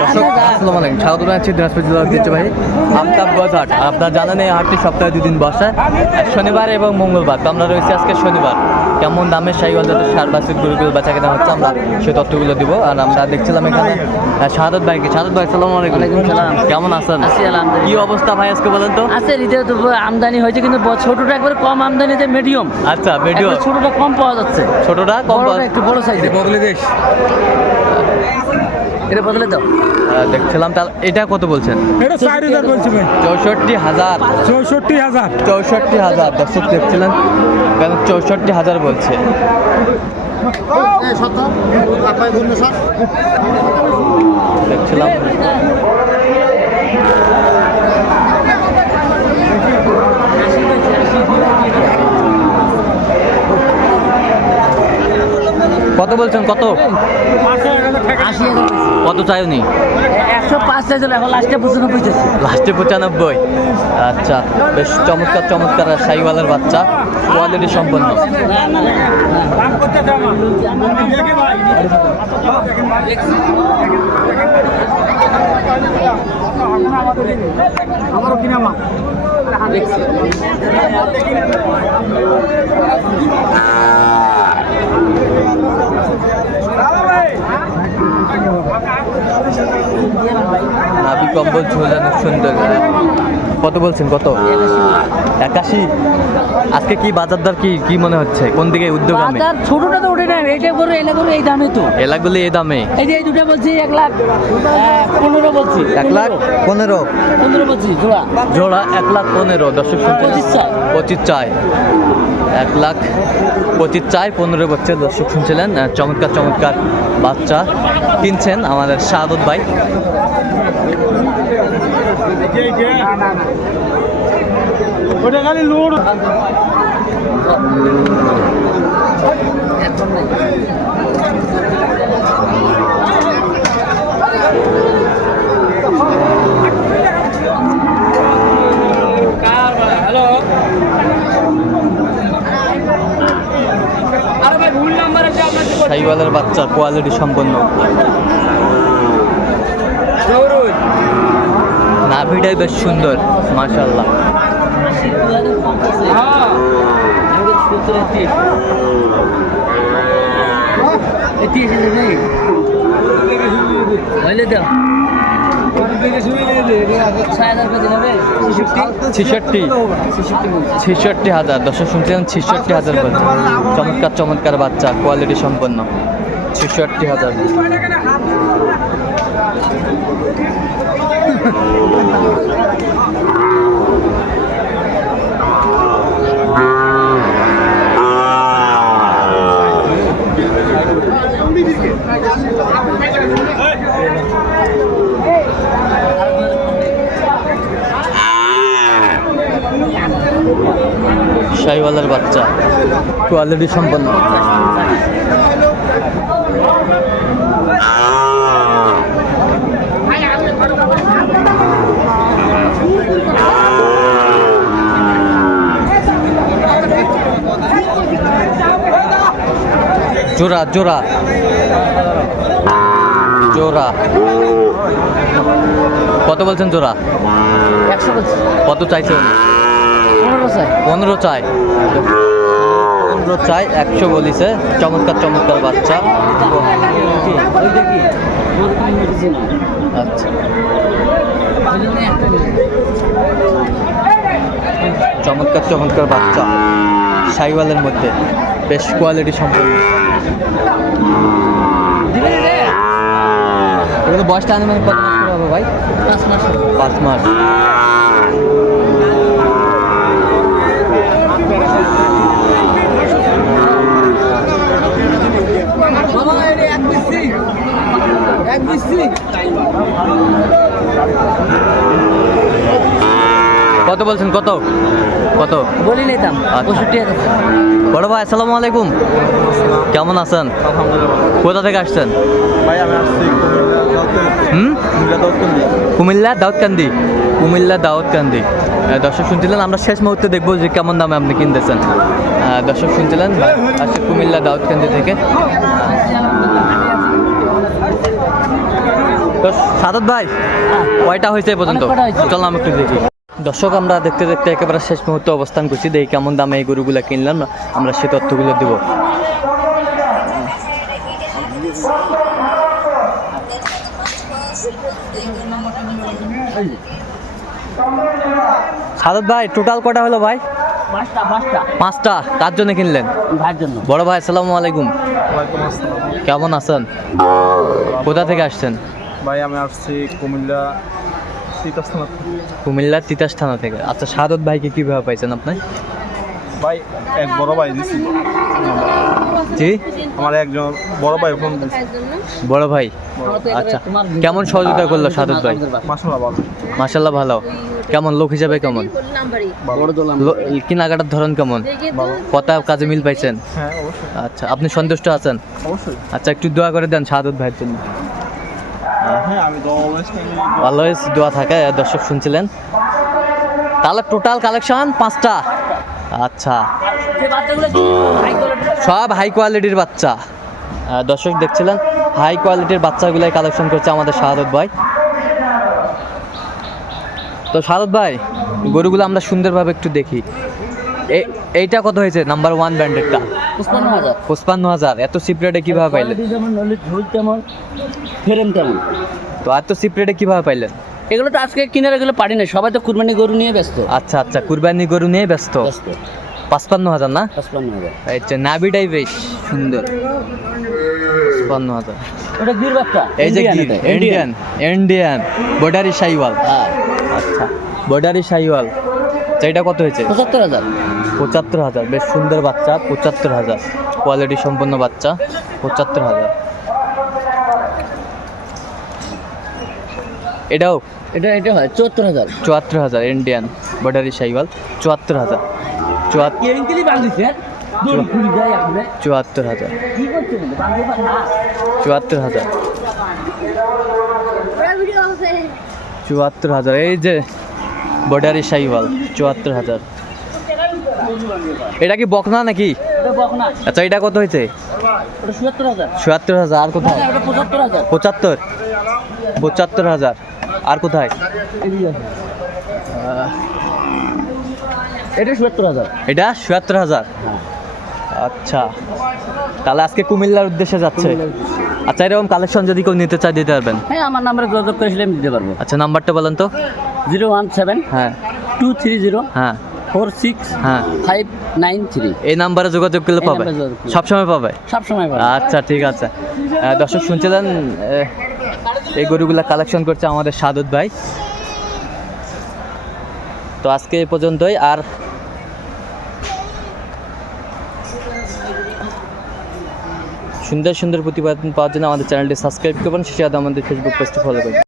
দর্শক আসসালামু আলাইকুম। স্বাগত জানাচ্ছি দিনাজপুর জেলার ঐতিহ্যবাহী হাট আর আপনারা জানেন এই হাটটি সপ্তাহে দুদিন বসে। শনিবার এবং মঙ্গলবার। তো আমরা রয়েছি আজকে শনিবার। কেমন দামে শাহিওয়াল জাতের সার বাসিক গরুগুলো বেচা কেনা হচ্ছে আমরা সেই তথ্যগুলো দিব। আর আমরা দেখছিলাম এখানে শাহাদত ভাইকে। শাহাদত ভাই আসসালামু আলাইকুম। সালাম। কেমন আছেন? কি অবস্থা ভাই আজকে বলেন তো? আছে রীতির তো আমদানি হয়েছে কিন্তু ছোটটা একবার কম আমদানি যে মিডিয়াম আচ্ছা ভিডিও ছোটটা কম পাওয়া যাচ্ছে। ছোটটা কম একটু বড় সাইজের বদলে দেশ এটা বদলে দাও দেখছিলাম তাহলে। এটা কত বলছেন? এটা চার হাজার বলছি ভাই। চৌষট্টি হাজার। চৌষট্টি হাজার। চৌষট্টি হাজার। দর্শক দেখছিলেন? কেন চৌষট্টি হাজার বলছে? দেখছিলাম। কত বলছেন? কত? কত চাইনি একশো পাঁচ চাইছিল এখন লাস্টে পঁচানব্বই চাইছে। লাস্টে পঁচানব্বই? আচ্ছা বেশ চমৎকার চমৎকার সাইওয়ালের বাচ্চা। কোয়ালিটি সম্পন্ন। আমারও কিনা মা নাভি কম্বল ঝোলানো সুন্দর। কত বলছেন? কত? একাশি? আজকে কি বাজার দর কি কি মনে হচ্ছে? কোন দিকে উদ্যোগ আমি? বাজার ছোটটা তো উঠে নেয় এইটা করে এলা করে এই দামে তো। এলাকগুলি এই দামে? এই যে এই দুটো বলছি এক লাখ পনেরো বলছি। এক লাখ পনেরো? পনেরো বলছি জোড়া। জোড়া এক লাখ পনেরো দর্শক পঁচিশ চাই। পঁচিশ চায় এক লাখ পঁচিশ চায় পনেরো বছর দর্শক শুনছিলেন? চমৎকার চমৎকার বাচ্চা কিনছেন আমাদের সাদত ভাই। ওটা খালি লোড সাইওয়ালের বাচ্চা কোয়ালিটি সম্পন্ন। নাভিটাই বেশ সুন্দর মাশাল্লাহ ছিষট্টি। হাজার দর্শক ছিষট্টি হাজার চমৎকার চমৎকার বাচ্চা কোয়ালিটি সম্পন্ন। ছিষট্টি হাজার। শাহিওয়ালার বাচ্চা। কোয়ালিটি সম্পন্ন। জোড়া জোড়া। জোড়া। কত বলছেন জোড়া? কত চাইছে উনি? পনেরো চাই। পনেরো চাই একশো বলিছে। চমৎকার চমৎকার বাচ্চা। আচ্ছা। চমৎকার চমৎকার বাচ্চা। সাইওয়ালের মধ্যে বেশ কোয়ালিটি সম্পূর্ণ? এগুলো বয়সটা আনুমানিক কত মাস হবে ভাই? পাঁচ মাস পাঁচ মাস। কত বলছেন কত? কত? বলি নিতাম আচ্ছা। পঁয়ষট্টি বড় ভাই আসসালামু আলাইকুম। কেমন আছেন? কোথা থেকে আসছেন? ভাই আমি আসছি হুম? কুমিল্লা দাউদকান্দি। কুমিল্লা দাউদকান্দি। দর্শক শুনছিলেন আমরা শেষ মুহূর্তে দেখব যে কেমন দামে আপনি কিনতেছেন। দর্শক শুনছিলেন আসছে কুমিল্লা দাউদকান্দি থেকে। সাদত ভাই কয়টা হয়েছে এ পর্যন্ত? চল আমি একটু দেখি। দর্শক আমরা দেখতে দেখতে একেবারে শেষ মুহূর্তে অবস্থান করছি। দেখি কেমন দামে এই গরুগুলো কিনলাম না আমরা সে তথ্যগুলো দেবো। সাদত ভাই টোটাল কটা হলো ভাই? পাঁচটা পাঁচটা। পাঁচটা কার জন্য কিনলেন? বড় ভাই আসসালামু আলাইকুম। কেমন আছেন? কোথা থেকে আসছেন? ভাই আমি আসছি কুমিল্লা কুমিল্লার তিতাস থানা থেকে। আচ্ছা সাদত ভাইকে কীভাবে পাইছেন আপনি? ভাই এক বড় ভাই দিছি। জি? আমার একজন বড় ভাই ফোন দিছি। বড় ভাই? আচ্ছা কেমন সহযোগিতা করল সাদত ভাই? মাসাল্লাহ ভালো। মাসাল্লাহ ভালো। কেমন লোক হিসাবে কেমন? কেনাকাটার ধরন কেমন? কথা কাজে মিল পাইছেন? হ্যাঁ অবশ্যই। আচ্ছা আপনি সন্তুষ্ট আছেন? অবশ্যই। আচ্ছা একটু দোয়া করে দেন সাদত ভাইয়ের জন্য। অলওয়েজ দোয়া থাকে, দর্শক শুনছিলেন। তাহলে টোটাল কালেকশন পাঁচটা। আচ্ছা। সব হাই কোয়ালিটির বাচ্চা। দর্শক দেখছিলেন হাই কোয়ালিটির বাচ্চাগুলাই কালেকশন করছে আমাদের শাহাদত ভাই। তো শাহাদত ভাই, গরুগুলো আমরা সুন্দরভাবে একটু দেখি। এইটা কত হয়েছে? নাম্বার ওয়ান ব্র্যান্ডেডটা পঁচপান্ন হাজার। পঁচপান্ন হাজার। এত সিপ রেটে কীভাবে পাইলেন? যেমন তেমন তেমন। তো এত সিপ রেটে কীভাবে পাইলেন? এগুলো তো আজকে কিনার এগুলো পারি না সবাই তো কুরবানি গরু নিয়ে ব্যস্ত। আচ্ছা আচ্ছা কুরবানি গরু নিয়ে ব্যস্ত। পাঁচপান্ন হাজার না? পঁচপান্ন হাজার। আচ্ছা নাবিটাই বেশ সুন্দর। পাঁচপান্ন হাজার। ওটা গির বাচ্চা এই যে Indian গির এটা, ইন্ডিয়ান ইন্ডিয়ান বর্ডারি শাইওয়াল আচ্ছা বর্ডারি শাইওয়াল আচ্ছা, এটা কত হয়েছে? পঁচাত্তর হাজার। পঁচাত্তর হাজার। বেশ সুন্দর বাচ্চা পঁচাত্তর হাজার। কোয়ালিটি সম্পন্ন বাচ্চা পঁচাত্তর হাজার। এটাও? এটা এটা হয় চুয়াত্তর হাজার। চুয়াত্তর হাজার ইন্ডিয়ান বর্ডারি শাইওয়াল চুয়াত্তর হাজার। চুয়াত্তর হাজার। চুয়াত্তর হাজার। চুয়াত্তর হাজার। এই যে বর্ডারি শাইওয়াল চুয়াত্তর হাজার। এটা কি বকনা নাকি? আচ্ছা এটা কত হয়েছে চুয়াত্তর হাজার। আর কোথায়? পঁচাত্তর পঁচাত্তর? হাজার। আর কোথায়? এটা চুয়াত্তর হাজার। এটা চুয়াত্তর হাজার? হ্যাঁ। আচ্ছা। তাহলে আজকে কুমিল্লার উদ্দেশ্যে যাচ্ছে। আচ্ছা এরকম কালেকশন যদি কেউ নিতে চায় দিতে পারবেন? হ্যাঁ আমার নাম্বারে যোগাযোগ করেছিলাম দিতে পারব। আচ্ছা নাম্বারটা বলেন তো। জিরো ওয়ান সেভেন হ্যাঁ। টু থ্রি জিরো হ্যাঁ। ফোর সিক্স হ্যাঁ। Five nine three. এই নাম্বারে যোগাযোগ করলে পাবে। সবসময় পাবে? সবসময় পাবো। আচ্ছা ঠিক আছে। দর্শক শুনছিলেন এই গরুগুলা কালেকশন করছে আমাদের সাদত ভাই। তো আজকে এই পর্যন্তই আর সুন্দর সুন্দর প্রতিবেদন পাওয়ার জন্য আমাদের চ্যানেলটি সাবস্ক্রাইব করবেন সাথে আমাদের ফেসবুক পেজটি ফলো করবেন।